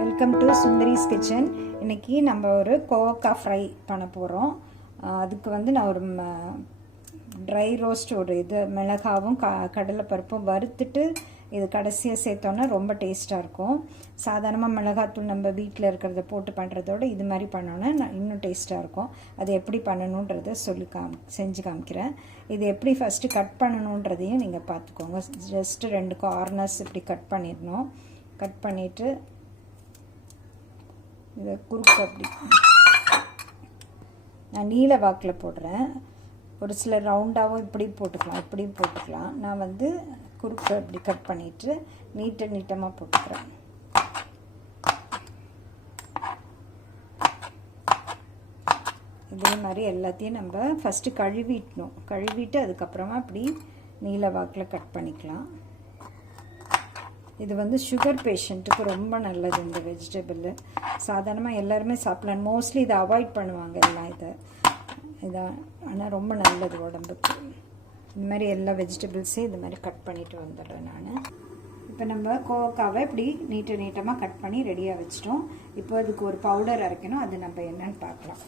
Welcome to Sundari's kitchen. இன்றைக்கி நம்ம ஒரு கோவக்காய் ஃப்ரை பண்ண போகிறோம். அதுக்கு வந்து நான் ஒரு ட்ரை ரோஸ்ட் ஒரு மிளகாவும் கடலைப்பருப்பும் வறுத்துட்டு இது கடைசியாக சேர்த்தோன்னா ரொம்ப டேஸ்ட்டாக இருக்கும். சாதாரணமாக மிளகாத்தூள் நம்ம வீட்டில் இருக்கிறத போட்டு பண்ணுறதோட இது மாதிரி பண்ணோன்னா இன்னும் டேஸ்ட்டாக இருக்கும். அது எப்படி பண்ணணுன்றதை செஞ்சு காமிக்கிறேன். இது எப்படி ஃபஸ்ட்டு கட் பண்ணணுன்றதையும் நீங்கள் பார்த்துக்கோங்க. ஜஸ்ட்டு 2 கார்னர்ஸ் இப்படி கட் பண்ணிடணும். கட் பண்ணிவிட்டு இதை குறுக்கு அப்படி நான் நீல வாக்கில் போடுறேன். ஒரு சில ரவுண்டாகவும் இப்படியும் போட்டுக்கலாம். நான் வந்து குறுக்கு அப்படி கட் பண்ணிவிட்டு நீட்டமாக போட்டுக்கிறேன். இதே மாதிரி எல்லாத்தையும் நம்ம ஃபஸ்ட்டு கழுவிட்டு அதுக்கப்புறமா இப்படி நீல வாக்கில் கட் பண்ணிக்கலாம். இது வந்து சுகர் பேஷண்ட்டுக்கு ரொம்ப நல்லது. இந்த வெஜிடபிள் சாதாரணமாக எல்லாருமே சாப்பிடலாம். மோஸ்ட்லி இதை அவாய்ட் பண்ணுவாங்க எல்லாம் இதான், ஆனால் ரொம்ப நல்லது உடம்புக்கு. இந்த மாதிரி எல்லா வெஜிடபிள்ஸையும் இது மாதிரி கட் பண்ணிட்டு வந்துடுறேன் நான். இப்போ நம்ம கோவக்காவை இப்படி நீட்டமாக கட் பண்ணி ரெடியாக வச்சிட்டோம். இப்போ அதுக்கு ஒரு பவுடர் அரைக்கணும். அது நம்ம என்னன்னு பார்க்கலாம்.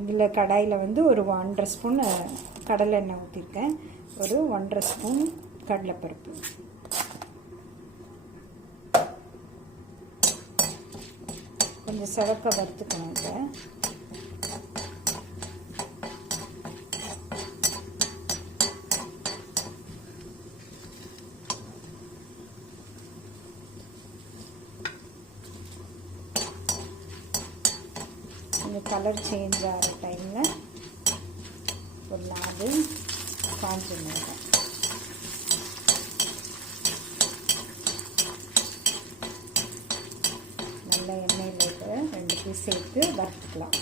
இதில் கடாயில் வந்து ஒரு 1.5 ஸ்பூன் கடலை எண்ணெய் ஊற்றிருக்கேன். ஒரு 1.5 ஸ்பூன் கடலைப்பருப்பு, கொஞ்சம் சிவக்க வறுத்துக்கணும். இதை இந்த கலர் சேஞ்ச் ஆகிற டைமில் ஒரு 4 காஞ்ச மிளகாய் நல்ல எண்ணெயில் 2 பீஸ் சேர்த்து வறுத்துக்கலாம்.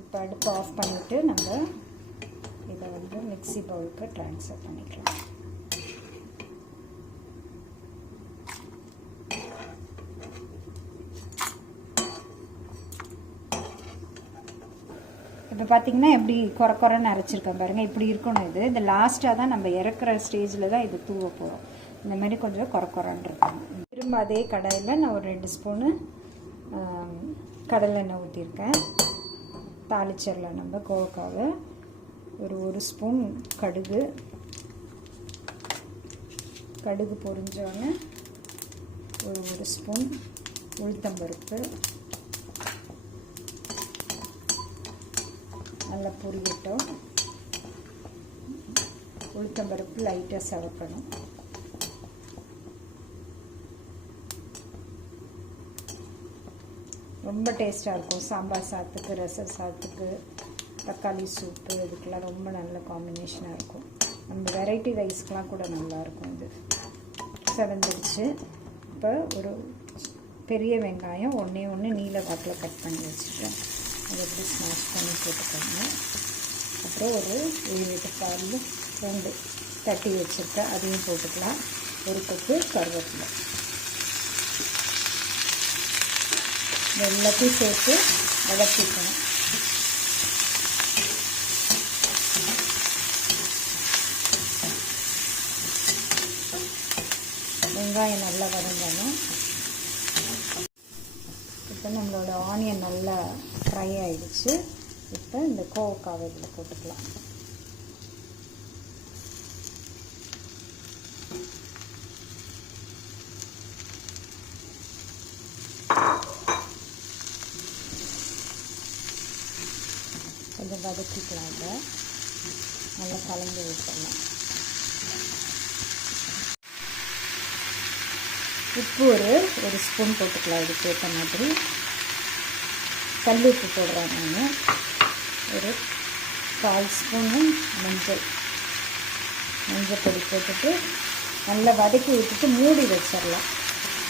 இப்போ அடுப்பு ஆஃப் பண்ணிவிட்டு நம்ம இதை வந்து மிக்ஸி பவுலுக்கு ட்ரான்ஸ்ஃபர் பண்ணிக்கலாம். இப்போ பார்த்திங்கன்னா எப்படி குறைன்னு அரைச்சிருக்கேன் பாருங்கள். இப்படி இருக்கணும். இது லாஸ்ட்டாக தான் நம்ம இறக்குற ஸ்டேஜில் தான் இது தூவ போகிறோம். இந்த மாதிரி கொஞ்சம் குறைன்னு இருக்கணும். திரும்ப அதே கடாயில் நான் ஒரு 2 ஸ்பூனு கடலை எண்ணெய் ஊற்றிருக்கேன். தாளிச்சிடலாம் நம்ம கோவக்காவை. ஒரு 1 ஸ்பூன் கடுகு பொரிஞ்சோடனே ஒரு 1 ஸ்பூன் உளுத்தம்பருப்பு நல்லா பொரியட்டும். உளுத்தம்பருப்பு லைட்டாக சவக்கணும். ரொம்ப டேஸ்ட்டாக இருக்கும். சாம்பார் சாதத்துக்கு, ரசம் சாதத்துக்கு, தக்காளி சூப்பு, இதுக்கெல்லாம் ரொம்ப நல்ல காம்பினேஷனாக இருக்கும். நம்ம வெரைட்டி ரைஸ்க்கெலாம் கூட நல்லாயிருக்கும். இது செவந்துடுச்சு. இப்போ ஒரு பெரிய வெங்காயம் ஒன்று நீல வாக்கில் கட் பண்ணி வச்சுட்டேன். அதை எப்படி ஸ்மாஷ் பண்ணி போட்டுக்கோங்க. அப்புறம் ஒரு 7-8 பால் பூண்டு தட்டி வச்சுருக்கேன். அதையும் போட்டுக்கலாம். ஒரு கொத்து கருவேப்பிலை எல்லாத்தையும் சேர்த்து வதக்கிக்கணும். வெங்காயம் நல்லா வதங்கணும். இப்போ நம்மளோட ஆனியன் நல்லா ஃப்ரை ஆகிடுச்சு. இப்போ இந்த கோவக்காவை இதில் போட்டுக்கலாம். கொஞ்சம் வதக்கிக்கலாம். இதை நல்லா கலந்து விட்டுடலாம். உப்பு ஒரு ஸ்பூன் போட்டுக்கலாம். இதுக்கு ஏற்ற மாதிரி கல் உப்பு போடுறேன் நான். ஒரு 1/4 ஸ்பூனு மஞ்சள் பொடி போட்டுட்டு நல்லா வதக்கி விட்டுட்டு மூடி வச்சிடலாம்.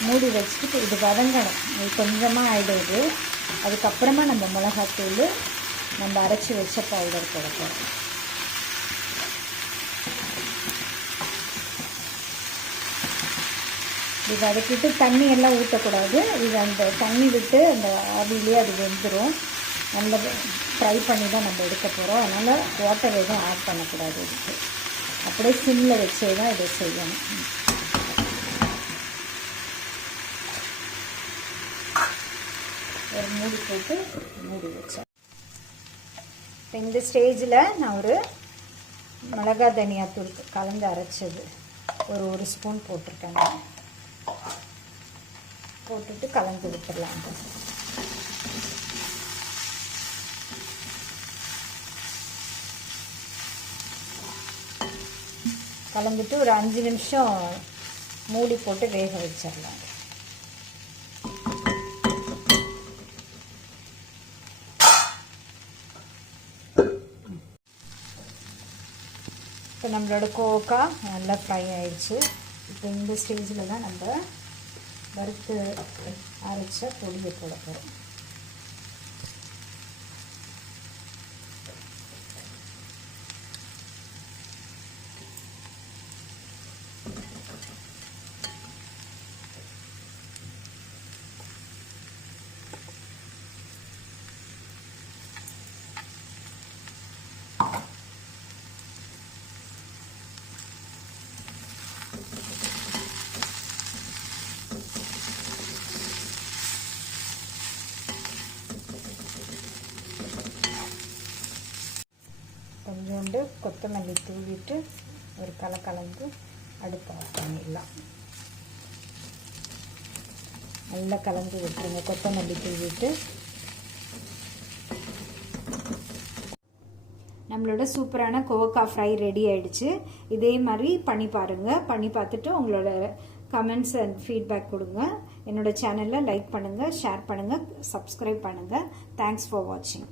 மூடி வச்சுட்டு இது வதங்கணும். இது கொஞ்சமாக ஆகிடுது. அதுக்கப்புறமா நம்ம மிளகாத்தூள் நம்ம அரைச்சி வச்ச பவுடர் போடணும். இது வதக்கிட்டு தண்ணி எல்லாம் ஊற்றக்கூடாது. இது அந்த தண்ணி விட்டு அந்த ஆவிலே அது வெந்துடும். நல்லா ஃப்ரை பண்ணி தான் நம்ம எடுக்க போகிறோம். அதனால் வாட்டர் எதுவும் ஆட் பண்ணக்கூடாது. இதுக்கு அப்படியே சிம்மில் வச்சே தான் இதை செய்யணும். ஒரு மூடி போட்டு மூடி வச்சேன். இப்போ இந்த ஸ்டேஜில் நான் ஒரு மிளகாய் தனியாத்தூள் கலந்து அரைச்சது ஒரு ஸ்பூன் போட்டிருக்கேன். போட்டுட்டு கலந்து விட்டுடலாம். கலந்துட்டு ஒரு 5 நிமிஷம் மூடி போட்டு வேக வச்சிடலாம். இப்போ நம்மளோட கோவக்காய் நல்லா ஃப்ரை ஆயிடுச்சு. இப்போ இந்த ஸ்டேஜில் தான் நம்ம வறுத்து அரைச்ச பொடியை போட போகிறோம். கொஞ்சோண்டு கொத்தமல்லி தூவிட்டு ஒரு கலந்து அடுப்பை ஆஃப் பண்ணிடலாம். நல்லா கலந்து விட்டுருங்க கொத்தமல்லி தூவிட்டு. நம்மளோட சூப்பரான கோவக்காய் ஃப்ரை ரெடி ஆயிடுச்சு. இதே மாதிரி பண்ணி பாருங்கள். பண்ணி பார்த்துட்டு உங்களோட கமெண்ட்ஸ் அண்ட் ஃபீட்பேக் கொடுங்க. என்னோட சேனலில் லைக் பண்ணுங்கள், ஷேர் பண்ணுங்கள், சப்ஸ்கிரைப் பண்ணுங்கள். தேங்க்ஸ் ஃபார் வாட்சிங்.